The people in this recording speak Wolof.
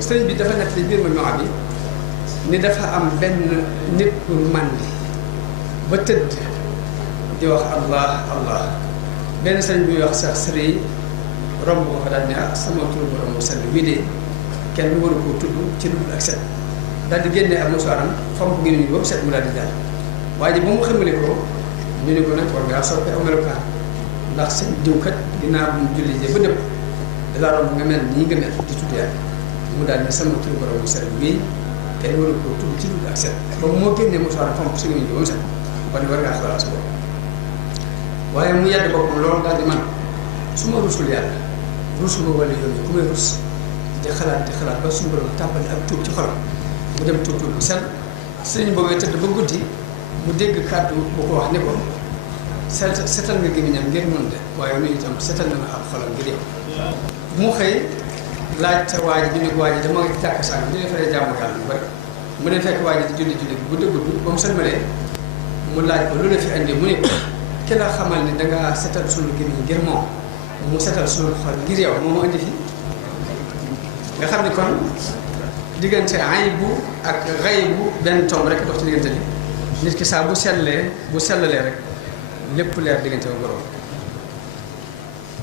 sëriñ bi dafa nekk ci biir ma bi ni dafa am benn nit ku màndi ba tëdd di wax allah allah benn sëriñ bi wax sax sëriñ romb ko fa daal ne sama tur borom mu sell wii de kenn waru koo tudd ci lu dul ak set daal di génne ak musaaram fomp gi ñu ba set mu daal di jàll waaye ji ba mu xamale ko ñu ne ko nag war ngaa soppi aw melokaan ndax seen diwkat dinaa bu mu julli jee ba dëpp dalaa romb nga mel nii nga mel di tudd yàlla mu daal ne sama tur borom mu sell wii kenn waru koo tudd ci lu dul ak set ba moo génnee musaaram fomp si ñu ba mu set kon war ngaa xoolaat sa bopp waaye mu yedd boppam loolu daal di man su ma rusul yàlla rusuma wala yoon ku may rus di xalaat ba suñu borom tàmbali ak tuub ci xolam mu dem tuub bu sell sëriñ boobee tëdd ba guddi mu dégg kàddu bu ko wax ne ko setal nga gémmiñam ngir mën de waaye nuyu itam setal na ma ak xolam ngir yow mu xëy laaj sa waa ji bi ne ko waa ji dama jàkk sàng di defaree jàmm yàlla lu bari mu ne fekk waa ji di julli bi bu dëgg ba mu sëlmalee mu laaj ko lu la fi andi mu ne ko ki la xamal ne dangaa setal sunu gémmiñ ngir moom mu setal sunu xol ngir yow moo ma indi fi nga xam ne kon diggante aybu ak xaybu benn tomb rek dox ci diggante bi nit ki saa bu sellalee rek lépp leer diggante ba borom